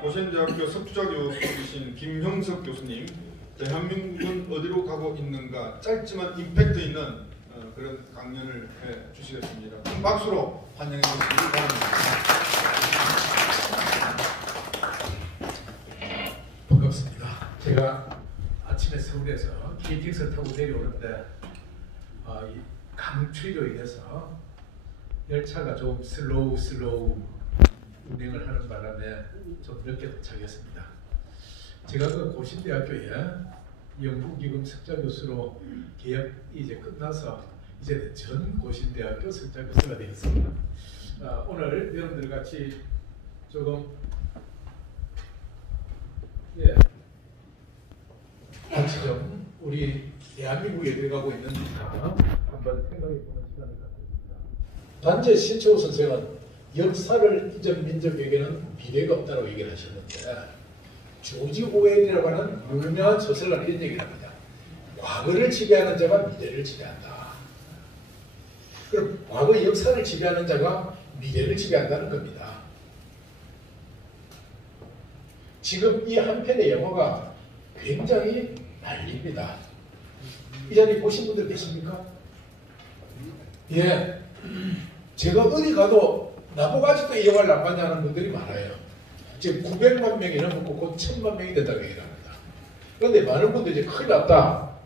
고신대학교 석주자 교수이신 김형석 교수님, 대한민국은 어디로 가고 있는가 짧지만 임팩트 있는 그런 강연을 해주시겠습니다. 큰 박수로 환영해 주시기 바랍니다. 반갑습니다. 제가 아침에 서울에서 KTX를 타고 내려오는데 이 강추위로 인해서 열차가 좀 슬로우 운행을 하는 바람에 좀 늦게 도착했습니다. 제가 그 고신대학교에 영국이금 석좌 교수로 개혁이 이제 끝나서 이제 전 고신대학교 석좌 교수가 되었습니다. 오늘 여러분들 같이 조금 같이 좀 우리 대한민국에 들어가고 있는가 한번 생각해보는 시간을 갖습니다. 단재 신채호 선생은 역사를 잊은 민족에게는 미래가 없다고 얘기를 하셨는데 조지 오웰이라고 하는 유명한 소설가는 이런 얘기를 합니다. 과거를 지배하는 자가 미래를 지배한다. 그럼 과거 역사를 지배하는 자가 미래를 지배한다는 겁니다. 지금 이 한 편의 영화가 굉장히 난립니다. 이 자리에 보신 분들 계십니까? 예. 제가 어디 가도 나보고 아직도 이 영화를 안 봤냐는 분들이 많아요. 지금 900만 명이 넘고 곧 1000만 명이 된다고 얘기를 합니다. 그런데 많은 분들이 이제 큰일 났다.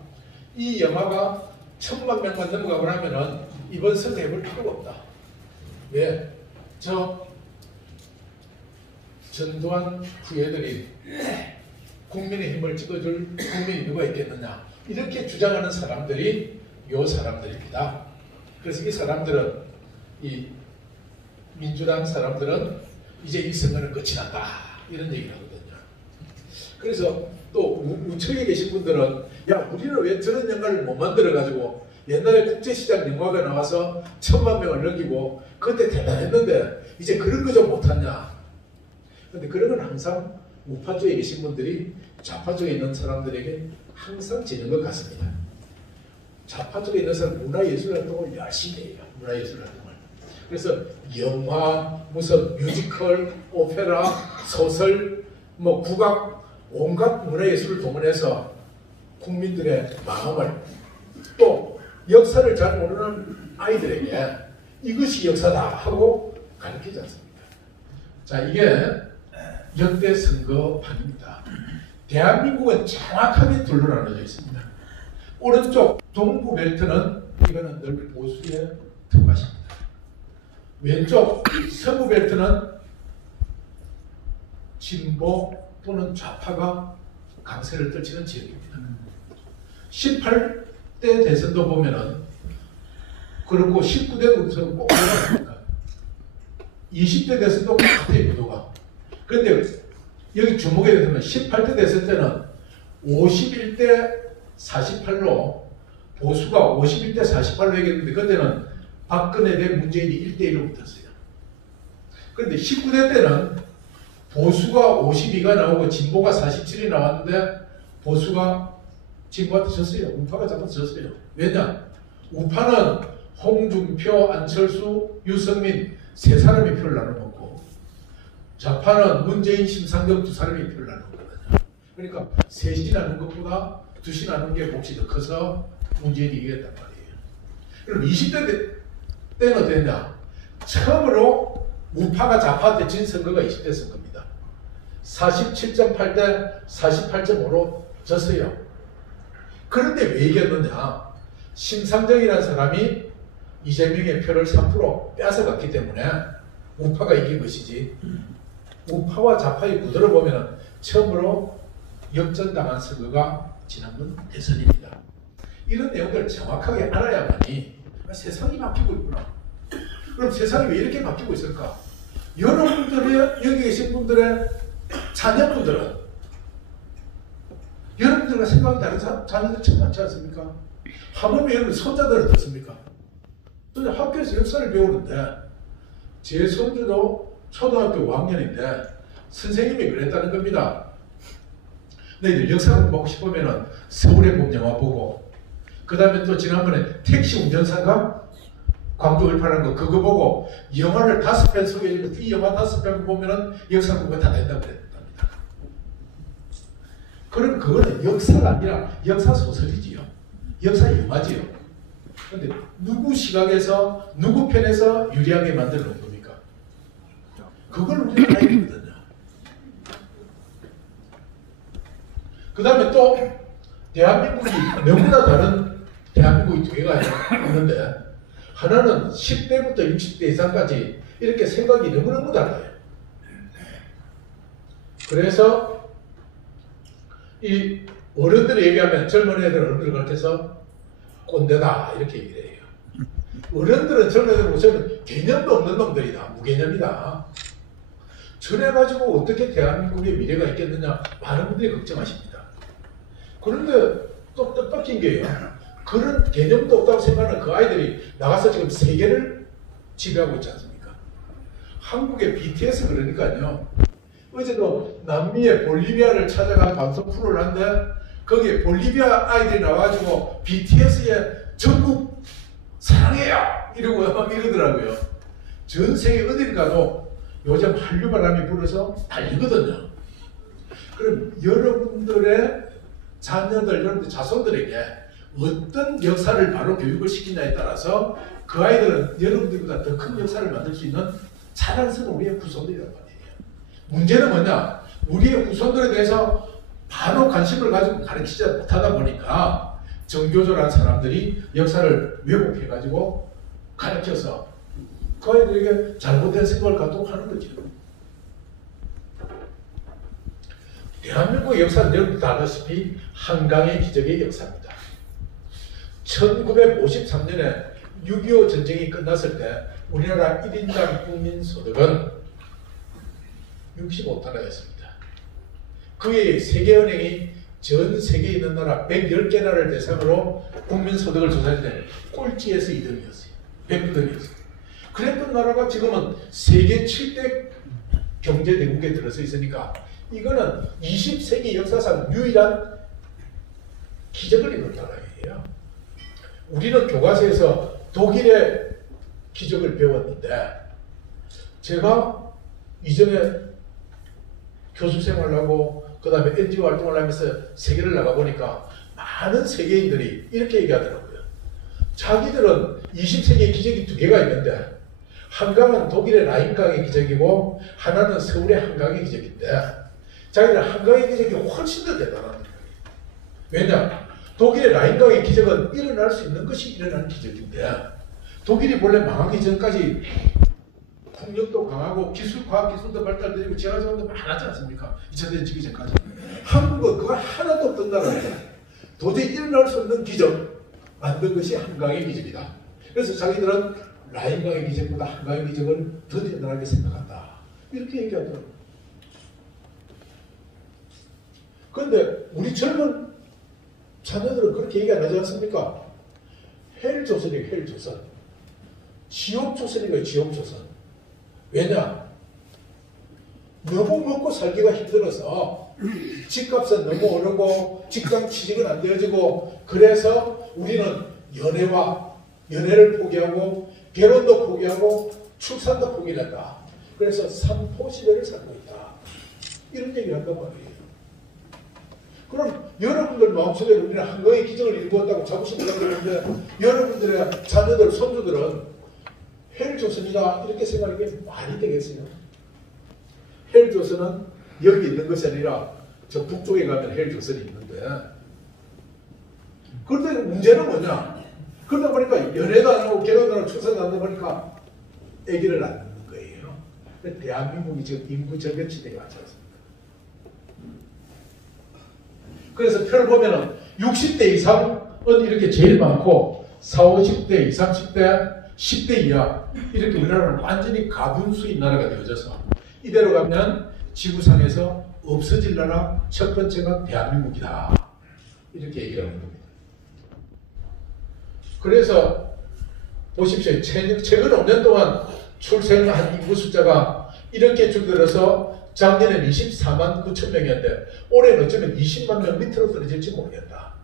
이 영화가 1000만 명만 넘어가고 나면은 이번 선거 해볼 필요가 없다. 왜? 저 전두환 후예들이 국민의 힘을 찍어줄 국민이 누가 있겠느냐. 이렇게 주장하는 사람들이 요 사람들입니다. 그래서 이 사람들은 이 민주당 사람들은 이제 이 선거는 끝이 났다 이런 얘기를 하거든요. 그래서 또 우측에 계신 분들은 야 우리는 왜 저런 영화를 못 만들어 가지고 옛날에 국제시장 영화가 나와서 1000만 명을 넘기고 그때 대단했는데 이제 그런 거 좀 못하냐. 근데 그런 건 항상 우파 쪽에 계신 분들이 좌파 쪽에 있는 사람들에게 항상 지는 것 같습니다. 좌파 쪽에 있는 사람 문화예술 활동을 열심히 해요. 문화예술 활동을. 그래서 영화, 무슨 뮤지컬, 오페라, 소설, 뭐 국악, 온갖 문화예술을 동원해서 국민들의 마음을 또 역사를 잘 모르는 아이들에게 이것이 역사다 하고 가르치지 않습니까? 자, 이게 역대 선거판입니다. 대한민국은 정확하게 둘로 나눠져 있습니다. 오른쪽 동부 벨트는 이거는 늘 보수의 텃밭입니다. 왼쪽 서부 벨트는 진보 또는 좌파가 강세를 떨치는 지역입니다. 18대 대선도 보면은 그렇고 19대도 꼭 그렇습니까? 20대 대선도 똑같아요, 구도가. 그런데 여기 주목해야 되면 18대 대선 때는 51대 48로 보수가 51대 48로 얘기했는데 그때는 박근혜 대 문재인이 1대1로 붙었어요. 그런데 19대 때는 보수가 52가 나오고 진보가 47이 나왔는데 보수가 진보한테 졌어요. 우파가 잡아서 졌어요. 왜냐? 우파는 홍준표, 안철수, 유승민 세 사람의 표를 나눠먹고 좌파는 문재인, 심상정 두 사람의 표를 나눠먹거든요. 그러니까 셋이 나눈 것보다 둘이 나눈 게 몫이 더 커서 문재인이 이겼단 말이에요. 그럼 20대 때는 어땠냐? 처음으로 우파가 좌파한테 진 선거가 20대 선거입니다. 47.8대 48.5로 졌어요. 그런데 왜 이겼느냐? 심상정이라는 사람이 이재명의 표를 3% 뺏어갔기 때문에 우파가 이긴 것이지 우파와 좌파의 구도를 보면 처음으로 역전당한 선거가 지난번 대선입니다. 이런 내용들을 정확하게 알아야만이 세상이 바뀌고 있구나. 그럼 세상이 왜 이렇게 바뀌고 있을까? 여러분들의 여기 계신 분들의 자녀분들은 여러분들과 생각이 다른 자녀들 참 많지 않습니까? 하물며 여러분 손자들은 어떻습니까? 학교에서 역사를 배우는데 제 손주도 초등학교 5학년인데 선생님이 그랬다는 겁니다. 너희들 역사 공부하고 싶으면 서울의 봄 영화 보고 그 다음에 또 지난번에 택시 운전사가 광주 을판한 거 그거 보고 영화를 5편 소개해주고 이 영화 5편 보면은 역사 공부가 다 된다고 그랬답니다. 그럼 그거는 역사가 아니라 역사 소설이지요. 역사 영화지요. 그런데 누구 시각에서 누구 편에서 유리하게 만들어 놓은 겁니까? 그걸 우리가 알아야 되거든요. 그 다음에 또 대한민국이 너무나 다른 대한민국이 두 개가 있는데 하나는 10대부터 60대 이상까지 이렇게 생각이 너무너무 달라요. 그래서 이 어른들이 얘기하면 젊은 애들 어른들 가르쳐서 꼰대다 이렇게 얘기를 해요. 어른들은 젊은 애들 보시면 개념도 없는 놈들이다. 무개념이다. 저래가지고 어떻게 대한민국의 미래가 있겠느냐 많은 분들이 걱정하십니다. 그런데 또 뜻밖인 게요. 그런 개념도 없다고 생각하는 그 아이들이 나가서 지금 세계를 지배하고 있지 않습니까? 한국의 BTS 그러니까요. 어제도 남미의 볼리비아를 찾아간 방송 프로를 하는데 거기에 볼리비아 아이들이 나와가지고 BTS의 전국 사랑해요! 이러더라고요. 전 세계 어딜 가도 요즘 한류 바람이 불어서 달리거든요. 그럼 여러분들의 자녀들, 여러분들 자손들에게 어떤 역사를 바로 교육을 시키냐에 따라서 그 아이들은 여러분들보다 더 큰 역사를 만들 수 있는 자랑스러운 우리의 후손들이란 말이에요. 문제는 뭐냐? 우리의 후손들에 대해서 바로 관심을 가지고 가르치지 못하다 보니까 정교조라는 사람들이 역사를 왜곡해가지고 가르쳐서 그 아이들에게 잘못된 생각을 갖도록 하는 거죠. 대한민국의 역사는 여러분들 다 아다시피 한강의 기적의 역사입니다. 1953년에 6.25 전쟁이 끝났을 때 우리나라 1인당 국민소득은 65달러였습니다. 그해 세계은행이 전 세계에 있는 나라 110개 나라를 대상으로 국민소득을 조사할 때 꼴찌에서 2등이었어요. 100등이었어요. 그랬던 나라가 지금은 세계 7대 경제대국에 들어서 있으니까 이거는 20세기 역사상 유일한 기적을 이룬 나라예요. 우리는 교과서에서 독일의 기적을 배웠는데 제가 이전에 교수 생활하고 그 다음에 NGO 활동을 하면서 세계를 나가보니까 많은 세계인들이 이렇게 얘기하더라고요. 자기들은 20세기의 기적이 두 개가 있는데 한강은 독일의 라인강의 기적이고 하나는 서울의 한강의 기적인데 자기는 한강의 기적이 훨씬 더 대단한 거예요. 왜냐? 독일의 라인강의 기적은 일어날 수 있는 것이 일어나는 기적인데 독일이 원래 망하기 전까지 국력도 강하고 과학 기술도 발달되고 지하자원도 많았지 않습니까? 2차 대전 지기 전까지. 한국은 그거 하나도 없던 나라예요. 도저히 일어날 수 없는 기적 만든 것이 한강의 기적이다. 그래서 자기들은 라인강의 기적보다 한강의 기적을 더 대단하게 생각한다. 이렇게 얘기하더라고요. 그런데 우리 젊은 자녀들은 그렇게 얘기 안 하지 않습니까? 헬조선이에요, 헬조선. 지옥조선이에요, 지옥조선. 왜냐? 너무 먹고 살기가 힘들어서 집값은 너무 오르고 직장 취직은 안 되어지고 그래서 우리는 연애를 포기하고 결혼도 포기하고 출산도 포기한다. 그래서 삼포시대를 살고 있다. 이런 얘기를 한단 말이에요. 그럼 여러분들 마음속에 우리는 한강의 기적을 일구었다고 자부심 가지는데 여러분들의 자녀들, 손주들은 헬조선이다 이렇게 생각하는 게 말이 되겠어요? 헬조선은 여기 있는 것이 아니라 저 북쪽에 가면 헬조선이 있는데 그런데 문제는 뭐냐? 그러다 보니까 연애도 안 하고 결혼도 안 하고 출산도 안 하다 보니까 아기를 안 낳는 거예요. 대한민국이 지금 인구 절벽지대에 왔지 않습니까? 그래서 표를 보면은 60대 이상은 이렇게 제일 많고 40, 50대, 20, 30대, 10대 이하 이렇게 우리나라는 완전히 가분수인 나라가 되어져서 이대로 가면 지구상에서 없어질 나라 첫 번째가 대한민국이다. 이렇게 얘기를 하는 겁니다. 그래서 보십시오. 최근 5년 동안 출생한 인구 숫자가 이렇게 줄들어서 작년엔 24만 9천 명이었는데 올해는 어쩌면 20만 명 밑으로 떨어질지 모르겠다.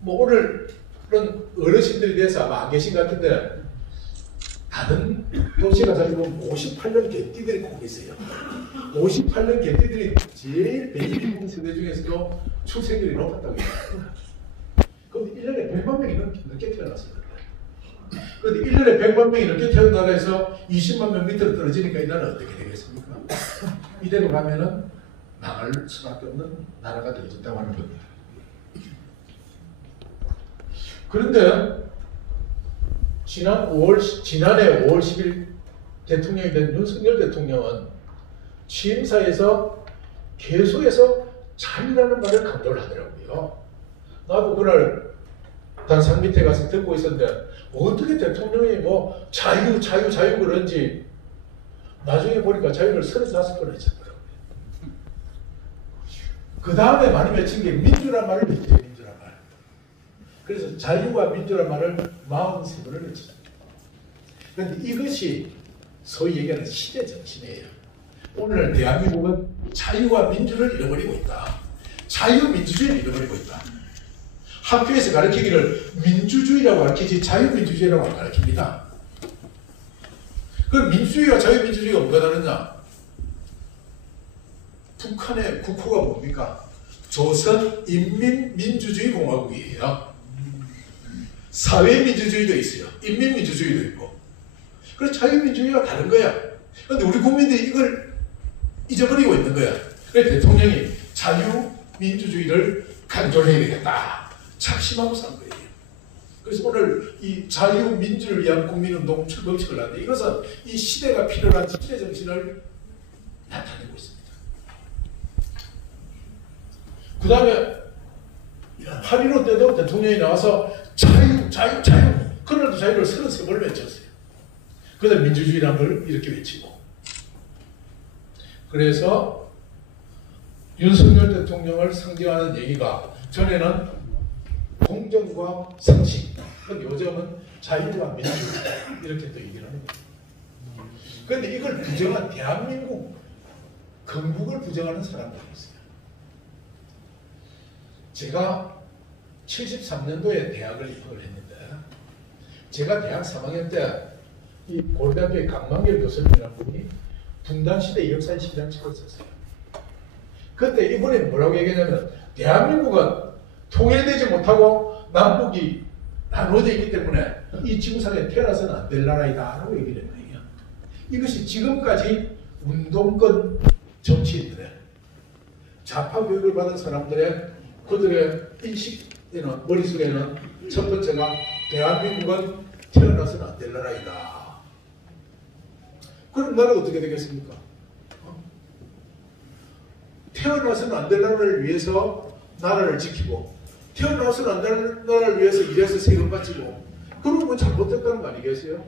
뭐 오늘은 어르신들에 대해서 아마 안 계신 것 같은데 다른 도시가 가지고 58년 개띠들이 꼭 있어요. 58년 개띠들이 제일 베이비 세대 중에서도 출생률이 높았다고 해요. 그런데 1년에 100만 명이 넘게 태어났습니다. 그런데 1년에 100만 명이 넘게 태어나라 해서 20만 명 밑으로 떨어지니까 이 나라는 어떻게 되겠습니까? 이대로 가면은 망할 수밖에 없는 나라가 되어진다고 하는 겁니다. 그런데 지난해 5월 10일 대통령이 된 윤석열 대통령은 취임사에서 계속해서 자유라는 말을 강조를 하더라고요. 나도 그날 단상 밑에 가서 듣고 있었는데 어떻게 대통령이 뭐 자유 그런지 나중에 보니까 자유를 35번 했었더라고요. 그 다음에 많이 맺힌 게 민주란 말을 맺혀요. 민주란 말. 그래서 자유와 민주란 말을 43번을 맺혔습니다. 그런데 이것이 소위 얘기하는 시대 정신이에요. 오늘 대한민국은 자유와 민주를 잃어버리고 있다. 자유민주주의를 잃어버리고 있다. 학교에서 가르치기를 민주주의라고 가르치지 자유민주주의라고 안 가르칩니다. 그럼 민주주의와 자유민주주의가 뭐가 다르냐? 북한의 국호가 뭡니까? 조선인민민주주의공화국이에요. 사회민주주의도 있어요. 인민민주주의도 있고. 그래서 자유민주주의와 다른 거야. 그런데 우리 국민들이 이걸 잊어버리고 있는 거야. 그래서 대통령이 자유민주주의를 강조해야 되겠다. 작심하고 산 거예요. 그래서 오늘 이 자유민주를 위한 국민운동 출범식을 하는데 이것은 이 시대가 필요한 시대 정신을 나타내고 있습니다. 그 다음에 8.15 때도 대통령이 나와서 자유 그날도 자유를 33번을 외쳤어요. 그다음 민주주의라는 걸 이렇게 외치고 그래서 윤석열 대통령을 상징하는 얘기가 전에는 공정과 상식, 요즘은 자유와 민주 이렇게 또 얘기를 하는 거예요. 그런데 이걸 부정한 대한민국 건국을 부정하는 사람들이 있어요. 제가 73년도에 대학을 입학을 했는데 제가 대학 3학년 때 이 고려대학교의 강만결 교수님이라는 분이 분단시대 역사의 시장 책을 썼어요. 그때 이분이 뭐라고 얘기하냐면 대한민국은 통일되지 못하고 남북이 나눠져 있기 때문에 이 지구상에 태어나서는 안 될 나라이다 라고 얘기를 했는 거예요. 이것이 지금까지 운동권 정치인들의 좌파 교육을 받은 사람들의 그들의 인식에는 머릿속에는 첫 번째가 대한민국은 태어나서는 안 될 나라이다. 그럼 나라가 어떻게 되겠습니까? 태어나서는 안 될 나라를 위해서 나라를 지키고 태어나서는 안 될 나라를 위해서 일해서 세금 바치고 그런 건 잘못됐다는 거 아니겠어요?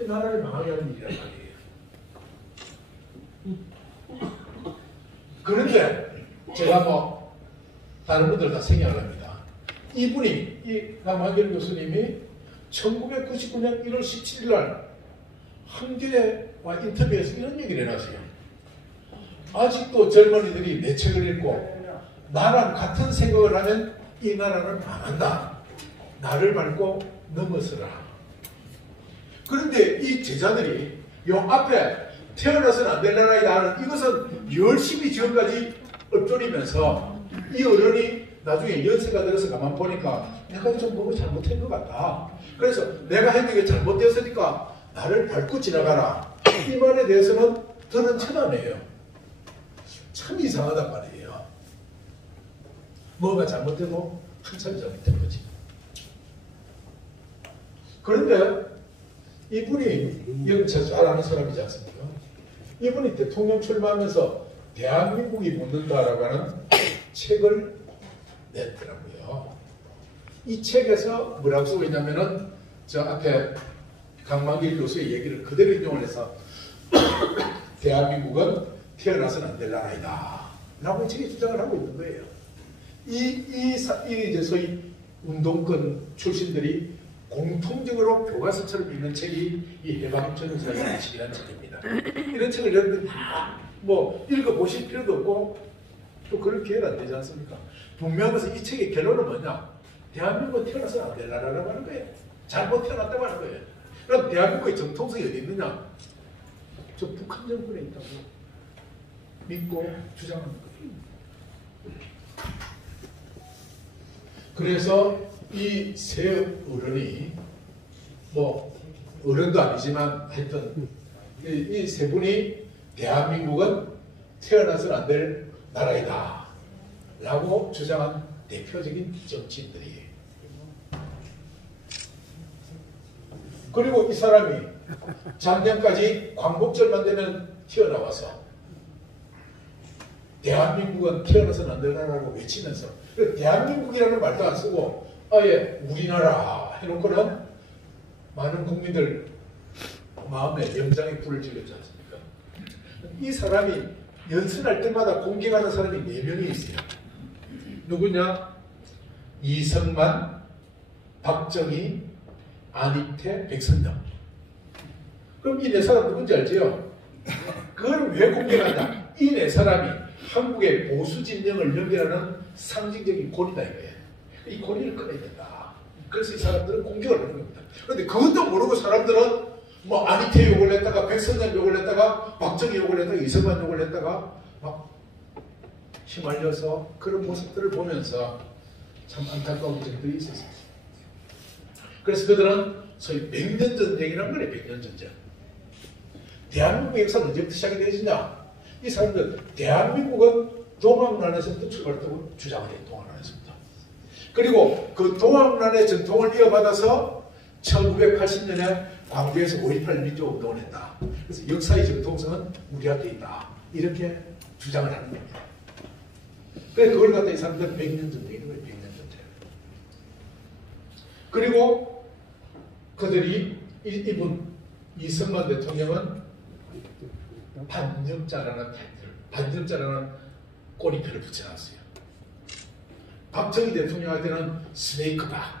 나라를 망하게 하는 일이란 말이에요. 그런데 제가 뭐 다른 분들 다 생각을 합니다. 이분이 이 강만결 교수님이 1999년 1월 17일 날 한겨레와 인터뷰에서 이런 얘기를 해놨어요. 아직도 젊은이들이 내 책을 읽고 나랑 같은 생각을 하면 이 나라는 망한다. 나를 밟고 넘어서라. 그런데 이 제자들이 요 앞에 태어나서는 안 될 나라이다 하는 이것은 열심히 지금까지 읊조리면서 이 어른이 나중에 연세가 들어서 가만 보니까 내가 좀 뭔가 잘못한 것 같다. 그래서 내가 했는 게 잘못되었으니까 나를 밟고 지나가라. 이 말에 대해서는 저는 천안해요. 참 이상하단 말이에요. 뭐가 잘못되고 한참 잘못된 거지. 그런데 이분이 여러분 잘 아는 사람이지 않습니까? 이분이 대통령 출마하면서 대한민국이 묻는다라고 하는 책을 냈더라고요. 이 책에서 뭐라고 쓰고 있냐면은 저 앞에 강만길 교수의 얘기를 그대로 인용을 해서 대한민국은 태어나서는 안 될 나라이다 라고 이 책에 주장을 하고 있는 거예요. 이 이제 소위 운동권 출신들이 공통적으로 교과서처럼 읽는 책이 이 해방전선의 책이라는 책입니다. 이런 책을 여러분들이 뭐 읽어보실 필요도 없고 또 그럴 기회가 안 되지 않습니까? 분명해서 이 책의 결론은 뭐냐? 대한민국은 태어나서는 안 될 나라라고 하는 거예요. 잘못 태어났다고 하는 거예요. 그럼 대한민국의 정통성이 어디 있느냐? 저 북한 정권에 있다고 믿고 주장하는 거예요. 그래서 이 세 어른이 뭐 어른도 아니지만 하여튼 이 세 분이 대한민국은 태어나서는 안 될 나라이다 라고 주장한 대표적인 정치인들이에요. 그리고 이 사람이 작년까지 광복절만 되면 튀어나와서 대한민국은 태어나서는 안 되나라고 외치면서 대한민국이라는 말도 안 쓰고 아예 우리나라 해놓고는 많은 국민들 마음에 영장의 불을 질렀지 않습니까? 이 사람이 연설할 때마다 공격하는 사람이 4명이 있어요. 누구냐? 이성만, 박정희, 안희태, 백선영. 그럼 이 4사람 누군지 알지요? 그걸 왜 공격한다? 이 4사람이 한국의 보수 진영을 연결하는 상징적인 고리다 이거예요. 이 고리를 끊어야 된다. 그래서 이 사람들은 공격을 하는 겁니다. 그런데 그것도 모르고 사람들은 뭐 안희태 욕을 했다가 백선영 욕을 했다가 박정희 욕을 했다가 이성만 욕을 했다가 막 휘말려서 그런 모습들을 보면서 참 안타까운 점들이 있었어요. 그래서 그들은 소위 백년전쟁이라는 거예요. 백년전쟁. 대한민국 역사는 언제부터 시작이 되어지냐? 이 사람들 대한민국은 동학난에서부터 출발했다고 주장을 해요. 동학난에서부터. 그리고 그 동학난의 전통을 이어받아서 1980년에 광주에서 5.18 민주운동을 했다. 그래서 역사의 정통성은 우리한테 있다. 이렇게 주장을 하는 겁니다. 그래서 그걸 갖다 이 사람들은 백년전쟁이라고 해요. 백년전쟁. 그리고 그들이 이분 이승만 대통령은 반정자라는 타이틀, 반정자라는 꼬리표를 붙여놨어요. 박정희 대통령한테는 스네이크다.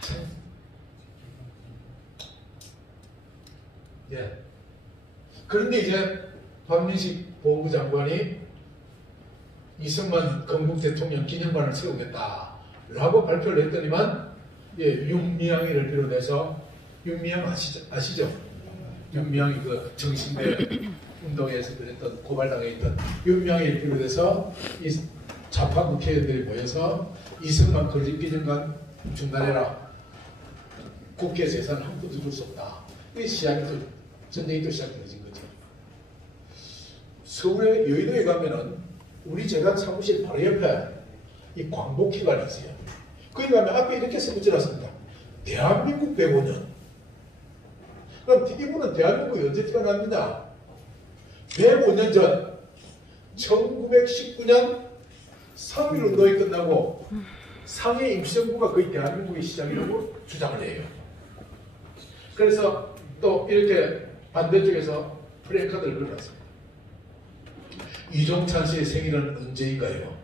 참. 예. 그런데 이제 박민식 보훈부 장관이 이승만 건국 대통령 기념관을 세우겠다라고 발표를 했더니만 예, 윤미향이를 비롯해서 윤미향 아시죠? 윤미향이 그 정신대 운동에서 그랬던 고발당에 있던 윤미향을 비롯해서 이 좌파 국회의원들이 모여서 이승만 건국 기념관 중단해라. 국회에서 예산을 한 푼도 줄 수 없다. 이 시작이 또 전쟁이 또 시작되어진 거죠. 서울의 여의도에 가면은 우리 재단 사무실 바로 옆에 이 광복기관이 있어요. 거기 가면 앞에 이렇게 써붙여놨습니다. 대한민국 105년. 그럼 이분은 대한민국이 언제 태어났느냐? 105년 전 1919년 3.1운동이 끝나고 상해 임시정부가 거의 대한민국의 시작이라고 주장을 해요. 그래서 또 이렇게 반대쪽에서 플래카드를 걸어놨습니다. 이종찬 씨의 생일은 언제인가요?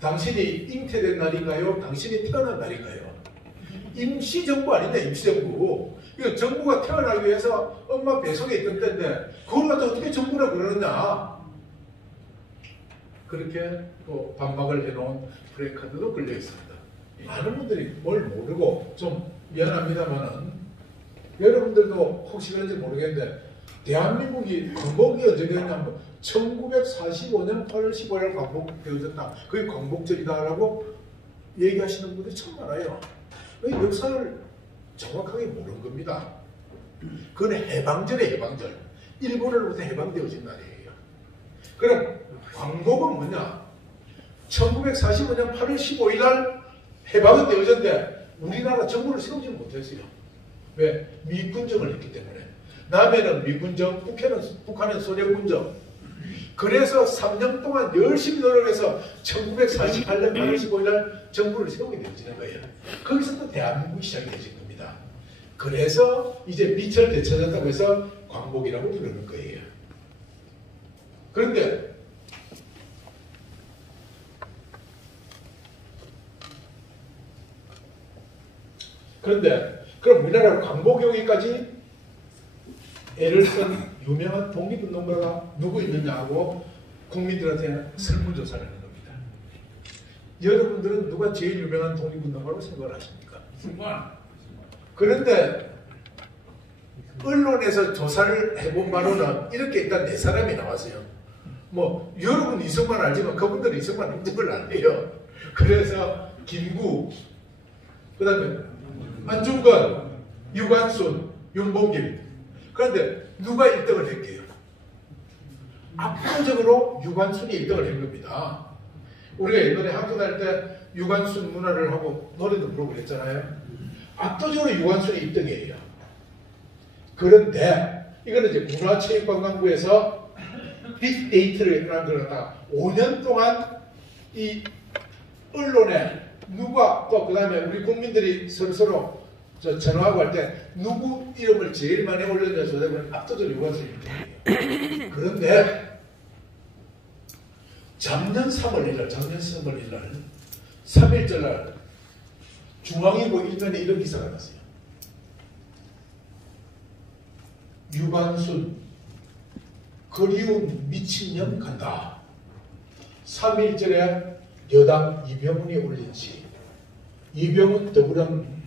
당신이 잉태된 날인가요? 당신이 태어난 날인가요? 임시정부 아닌데 임시정부. 이거 정부가 태어나기 위해서 엄마 뱃속에 있던 때인데 그걸 갖다 어떻게 정부라고 그러느냐. 그렇게 또 반박을 해놓은 플래카드도 걸려 있습니다. 많은 분들이 뭘 모르고 좀 미안합니다만은 여러분들도 혹시 그런지 모르겠는데 대한민국이 광복이 언제 되었냐면 1945년 8월 15일 광복되어졌다. 그게 광복절이다라고 얘기하시는 분들이 참 많아요. 역사를 정확하게 모르는 겁니다. 그건 해방절의 해방절. 일본으로부터 해방되어진 날이에요. 그럼 광복은 뭐냐? 1945년 8월 15일 날 해방은 되어졌는데 우리나라 정부를 세우지 못했어요. 왜? 미군정을 했기 때문에. 남해는 미군정, 북한은 소련군정. 그래서 3년 동안 열심히 노력해서 1948년 8월 15일 날 정부를 세우게 되어지는 거예요. 거기서 또 대한민국이 시작이 되어진 겁니다. 그래서 이제 미철 되찾았다고 해서 광복이라고 부르는 거예요. 그런데 그럼 우리나라 광복여기까지 애를 쓴 유명한 독립운동가가 누구 있느냐 하고 국민들한테 설문조사를 하는 겁니다. 여러분들은 누가 제일 유명한 독립운동가로 생각을 하십니까? 그런데 언론에서 조사를 해본 바로는 이렇게 일단 네 사람이 나왔어요. 뭐 여러분 이승만 알지만 그분들은 이승만 힘든 걸 안 해요. 그래서 김구, 그 다음에 안중근, 유관순, 윤봉길. 그런데 누가 1등을 했게요? 압도적으로 유관순이 1등을 한 겁니다. 우리가 옛날에 학교 다닐 때 유관순 문화를 하고 노래도 부르고 그랬잖아요. 압도적으로 유관순이 1등이에요. 그런데 이거는 이제 문화체육관광부에서 빅데이터를 해놓은 걸 갖다가 5년 동안 이 언론에 누가 또 그 다음에 우리 국민들이 서로 전화하고 할 때 누구 이름을 제일 많이 올렸냐 조사해보면 압도적으로 유관순이 1등이에요. 그런데 작년 3월 1일 3일절 중앙일보 1면에 이런 기사가 났어요. 유관순 그리운 미친년 간다. 3일절에 여당 이병훈이 올린 시. 이병훈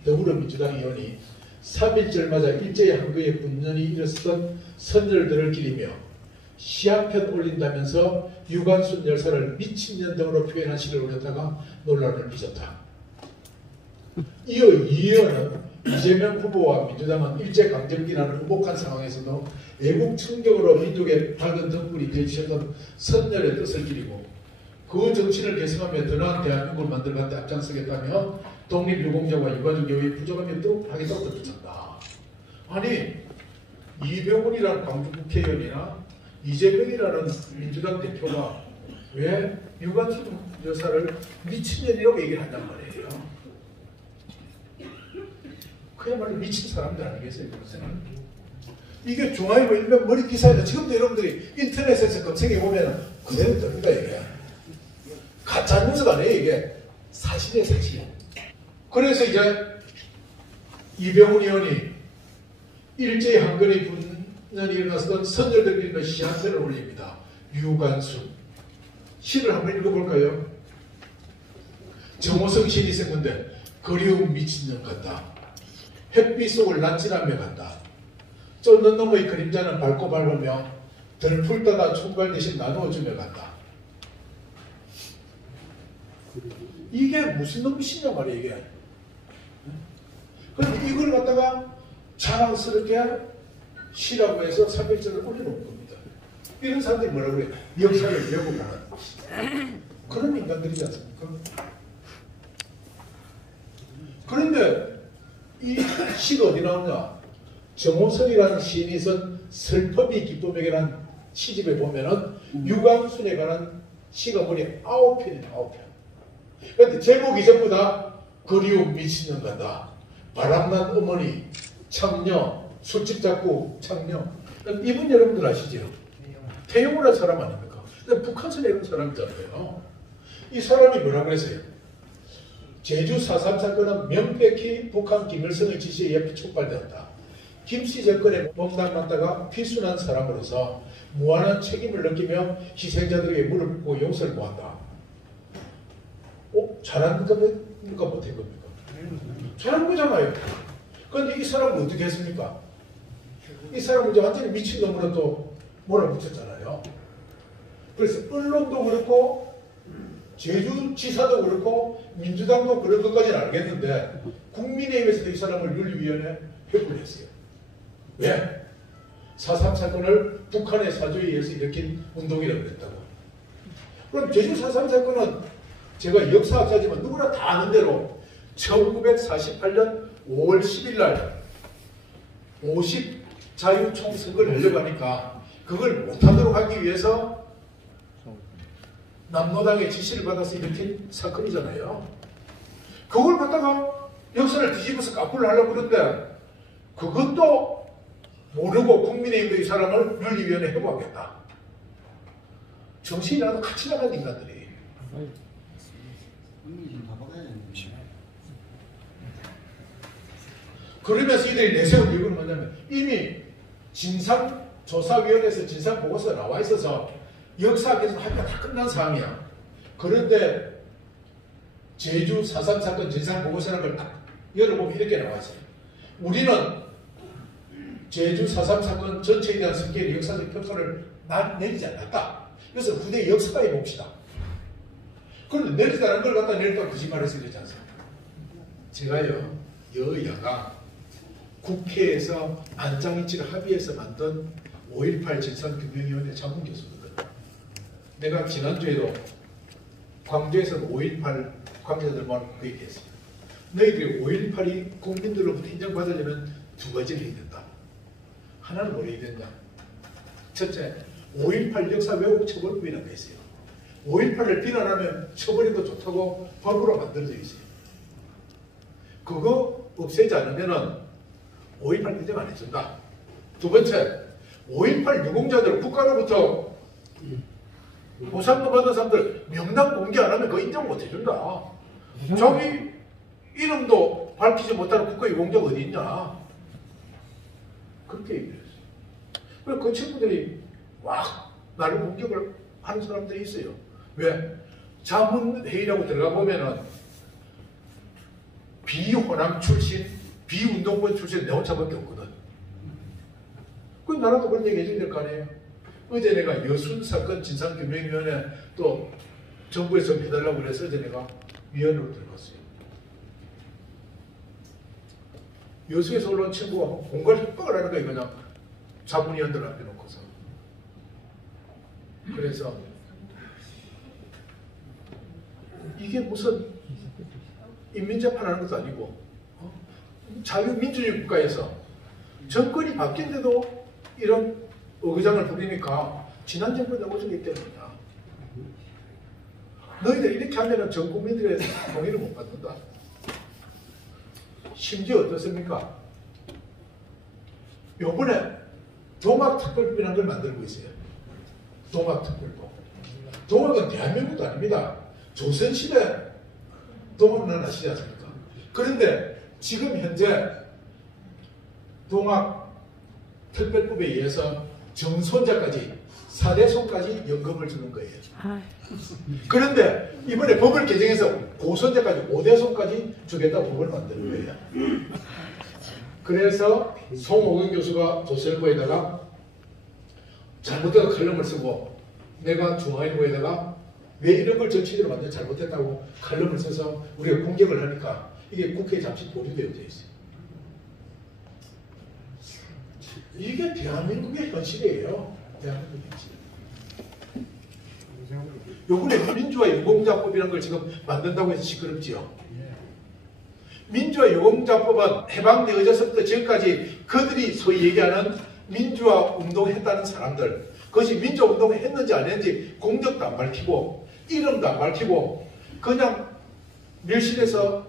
더불어민주당 의원이 3일절 맞아 일제히 한국의 분년이 일었던 선열들을 기리며 시 한 편 올린다면서 유관순 열사를 미친년 등으로 표현한 시를 올렸다가 논란을 빚었다. 이어 이 의원은 이재명 후보와 민주당은 일제강점기라는 후복한 상황에서도 애국 충격으로 민족의 밝은 등불이 되주셨던 선열의 뜻을 기리고 그 정신을 계승하며 더 나은 대한민국을 만들어가는 데 앞장서겠다며 독립유공자와 유가족 여의 부족함이 하겠다고 덧붙였다. 아니 이병훈이라는 광주 국회의원이나 이재명이라는 민주당 대표가 왜 유관순 여사를 미친년이라고 얘기를 한단 말이에요. 그야말로 미친 사람들 아니겠어요? 이게 중앙일보 일면 머리 기사에서 지금도 여러분들이 인터넷에서 검색해보면 그대로 뜹니다. 이게 가짜 뉴스가 아니에요. 이게 사실이에요. 사실. 그래서 이제 이병훈 의원이 일제히 한글의 분년이 일어났던 선열들이 있는 시 한 편을 올립니다. 유관순. 시를 한번 읽어볼까요? 정호성 시인이 쓴 건데 그리움 미친년 같다. 햇빛 속을 낯질하며 간다. 쫓는 놈의 그림자는 밟고 밟으며 덜풀 따다 총괄 대신 나누어주며 간다. 이게 무슨 놈이시냐 말이에요. 이게. 그런데 이걸 갖다가 자랑스럽게 시라고 해서 3일절을 올려놓은 겁니다. 이런 사람들이 뭐라고 그래요? 역사를 왜곡하는 그런 인간들이지 않습니까? 그런데 이 시가 어디 나오냐? 정호성이라는 시인이 쓴 슬픔이 기쁨에게라는 시집에 보면은 유관순에 관한 시가 뭐니 9편이에요. 9편. 그런데 제목이 전부 다 그리움 미친년 같다. 바람난 어머니, 창녀, 술집 잡고 창녀. 이분 여러분들 아시죠? 태용우라는 사람 아닙니까? 근데 북한에서 내려온 사람이잖아요. 이 사람이 뭐라고 했어요? 제주 4.3 사건은 명백히 북한 김일성의 지시에 의해 촉발되었다. 김씨 정권에 몸담았다가 피순한 사람으로서 무한한 책임을 느끼며 희생자들에게 무릎 꿇고 용서를 구한다. 잘한 겁니까? 못한 겁니까? 잘한 거잖아요. 그런데 이 사람은 어떻게 했습니까? 이 사람은 이제 완전히 미친놈으로 또 몰아붙였잖아요. 그래서 언론도 그렇고 제주지사도 그렇고 민주당도 그럴 것까지는 알겠는데 국민의힘에서도 이 사람을 윤리위원회에 회부를 했어요. 왜? 4.3 사건을 북한의 사조에 의해서 일으킨 운동이라고 그랬다고. 그럼 제주 4.3 사건은 제가 역사학자지만 누구나 다 아는 대로 1948년 5월 10일 날 50 자유총선거를 하려고 하니까 그걸 못하도록 하기 위해서 남노당의 지시를 받아서 일으킨 사건이잖아요. 그걸 갖다가 역사를 뒤집어서 까불을 하려고 그러는데 그것도 모르고 국민의힘도 이 사람을 윤리위원회에 회부하겠다. 정신이 나도 같이 나간 인간들이. 그러면서 이들이 내세운 이유는 뭐냐면 이미 진상조사위원회에서 진상보고서가 나와 있어서 역사학에서 합의가 다 끝난 상황이야. 그런데 제주 4.3 사건 진상보고서라는 걸 열어보면 이렇게 나와 있어요. 우리는 제주 4.3 사건 전체에 대한 성격의 역사적 평가를 내리지 않았다. 그래서 후대 역사에 봅시다. 그런데 내리자는 걸 갖다 내렸다고 거짓말해서 이러지 않습니까? 제가요, 여야가 국회에서 안장일치를 합의해서 만든 5.18 진상규명위원회 자문교수거든요. 내가 지난주에도 광주에서 5.18 관계자들 모아놓고 그 얘기했어요. 너희들이 5.18이 국민들로부터 인정받으려면 두 가지를 해야 된다. 하나는 뭘 해야 된다. 첫째, 5.18 역사 왜곡 처벌법이라는 게 있어요. 5.18을 비난하면 처벌해도 좋다고 법으로 만들어져 있어요. 그거 없애지 않으면은 5.18 인정 안 해준다. 두 번째, 5.18 유공자들 국가로부터 보상금 받은 사람들 명단 공개 안 하면 그거 인정 못 해준다. 자기 이름도 밝히지 못하는 국가 유공자가 어디 있냐. 그렇게 얘기했어요. 그래서 그 친구들이 막 나를 공격을 하는 사람들이 있어요. 왜? 자문회의라고 들어가 보면은 비호남 출신, 비운동권 출신 내 혼자밖에 없거든. 그럼 나라도 그런 얘기 해줘야 될 거 아니에요. 어제 내가 여순사건 진상규명위원회 또 정부에서 해달라고 그래서 어제 내가 위원으로 들어갔어요. 여수에서 올라온 친구가 공갈 협박을 하는 거예요. 그냥 자문위원들 앞에 놓고서. 그래서 이게 무슨 인민재판하는 것도 아니고 자유민주주의 국가에서 정권이 바뀐데도 이런 의장을 부리니까 지난 정부에 넘어지기 때문이야. 너희들 이렇게 하면 전 국민들의 동의를 못 받는다. 심지어 어떻습니까? 요번에 동학특별법이라는 걸 만들고 있어요. 동학특별법. 동학은 대한민국도 아닙니다. 조선시대 동학은 아시지 않습니까? 그런데 지금 현재 동학특별법에 의해서 정손자까지 4대손까지 연금을 주는 거예요. 그런데 이번에 법을 개정해서 고손자까지 5대손까지 주겠다고 법을 만드는 거예요. 그래서 송옥은 교수가 조선일보에다가 잘못된 칼럼을 쓰고 내가 중앙일보에다가 왜 이런 걸 정치적으로 완전 잘못했다고 칼럼을 써서 우리가 공격을 하니까 이게 국회에 잠시 보류되어져 있어요. 이게 대한민국의 현실이에요. 대한민국의 현실. 요번에 민주화 유공자법이라는 걸 지금 만든다고 해서 시끄럽지요. 민주화 유공자법은 해방되어져서부터 지금까지 그들이 소위 얘기하는 민주화 운동했다는 사람들, 그것이 민주화 운동을 했는지 안 했는지 공적도 안 밝히고 이름도 안 밝히고 그냥 밀실에서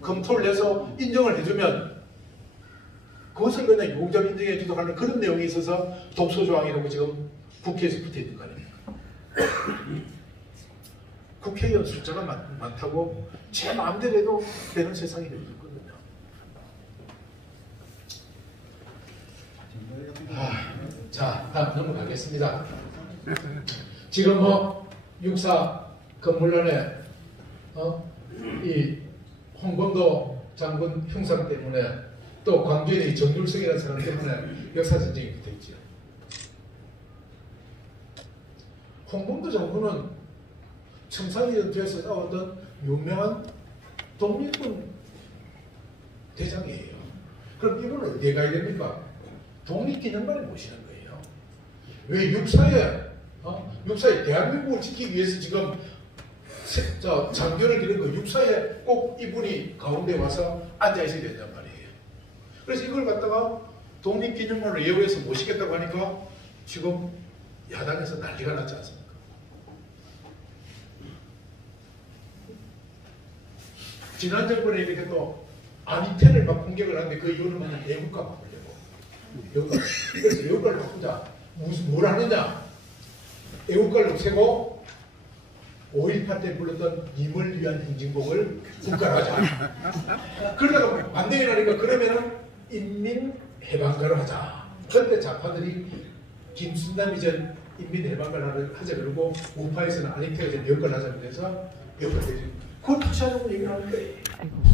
검토를 해서 인정을 해주면 그것을 그냥 유공자 인정해 주도록 하는 그런 내용이 있어서 독소조항이라고 지금 국회에서 붙어 있는 거 아닙니까? 국회의원 숫자가 많다고 제 마음대로 해도 되는 세상이 되고 있거든요. 자, 다음 넘어가겠습니다. 지금 육사 건물론에 이 홍범도 장군 형상 때문에 또 광주의 정률성이라는 사람 때문에 역사전쟁이 붙어있죠. 홍범도 장군은 청산리전투에서 싸웠던 유명한 독립군 대장이에요. 그럼 이분은 어디에 가야 됩니까? 독립기념관에 모시는 거예요. 왜 육사에 대한민국을 지키기 위해서 지금 장교를 기른 그 육사에 꼭 이분이 가운데 와서 앉아있어야 된단 말이에요. 그래서 이걸 갖다가 독립기념관을 예우해서 모시겠다고 하니까 지금 야당에서 난리가 났지 않습니까? 지난 정권에 이렇게 또 아니텐을 막 공격을 하는데 그 이유는 뭐냐? 애국가 바꾸려고. 그래서 애국가를 바꾸자. 뭘 하느냐? 애국가를 없애고 5.18 때 불렀던 님을 위한 행진곡을 국가로 하자. 그러다가 반대라니까 그러면은 인민해방가로 하자. 그때 좌파들이 김순남이 전 인민해방가를 하자 그러고 우파에서는 아니텐을 전 여권 하자 그래서 여권 되지. 그걸 다시 하자고 얘기를 하는 거예요.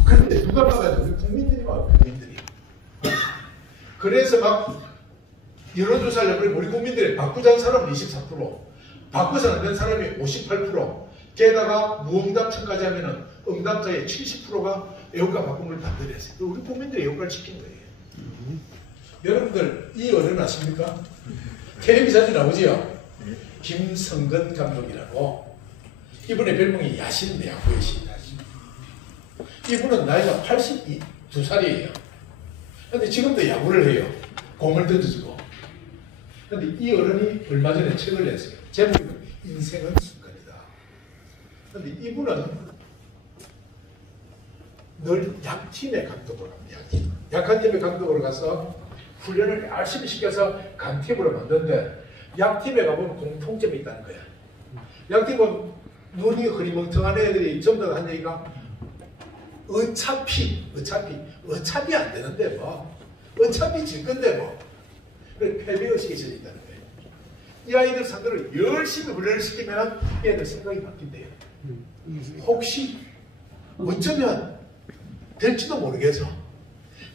그런데 누가 막아요? 우리 국민들이 막아요. 국민들이. 그래서 막 여론조사를 해보면 우리 국민들이 바꾸자는 사람은 24%, 바꾸서는 안 된 사람이 58%, 게다가 무응답처까지 하면은 응답자의 70%가 애호가 바꿈을 반대를 했어요. 우리 국민들이 애호가를 지킨 거예요. 여러분들 이 어른 아십니까? 텔레비전에 나오지요? 김성근 감독이라고. 이분의 별명이 야신인데 야구의 신. 이분은 나이가 82살이에요. 근데 지금도 야구를 해요. 공을 던져주고. 근데 이 어른이 얼마 전에 책을 냈어요. 제목이 인생은 순간이다. 근데 이분은 늘 약팀의 감독으로 갑니다. 약한 팀의 감독으로 가서 훈련을 열심히 시켜서 강팀으로 만드는데 약팀에 가보면 공통점이 있다는 거야. 약팀은 눈이 흐리멍텅한 애들이 전부 다 한 얘기가 어차피 안 되는데 뭐 어차피 질 건데 뭐 그래 패배의식이 생긴다는 거예요. 이 아이들 상대로 열심히 훈련을 시키면 얘들 생각이 바뀐대요. 혹시 어쩌면 될지도 모르겠어.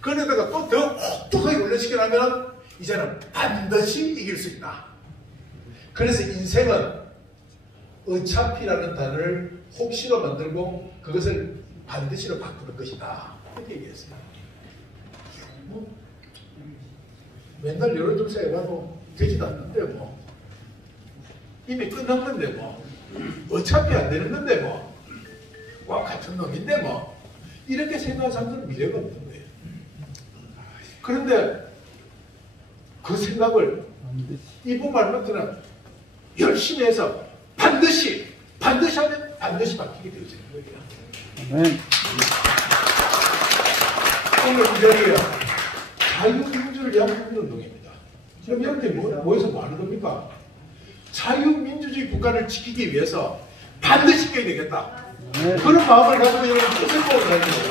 그러다가 또 더 혹독하게 훈련시켜나면 이제는 반드시 이길 수 있다. 그래서 인생은 어차피라는 단어를 혹시로 만들고 그것을 반드시로 바꾸는 것이다. 이렇게 얘기했어요. 뭐, 맨날 여론조사에 가도 되지도 않는데 뭐 이미 끝난 건데 뭐 어차피 안 되는 건데 뭐 와 같은 놈인데 뭐 이렇게 생각하는 사람들은 미래가 없는 거예요. 그런데 그 생각을 이분 말만큼은 열심히 해서 반드시 하면 반드시 바뀌게 되어지는 거예요. 오늘 이 자리에 자유민주를 위한 국민운동입니다. 그럼 이렇게 모여서 뭐 하는 겁니까? 자유민주주의 국가를 지키기 위해서 반드시 깨야 되겠다. 그런 마음을 가지고 여러분 뜻을 모으는 거예요.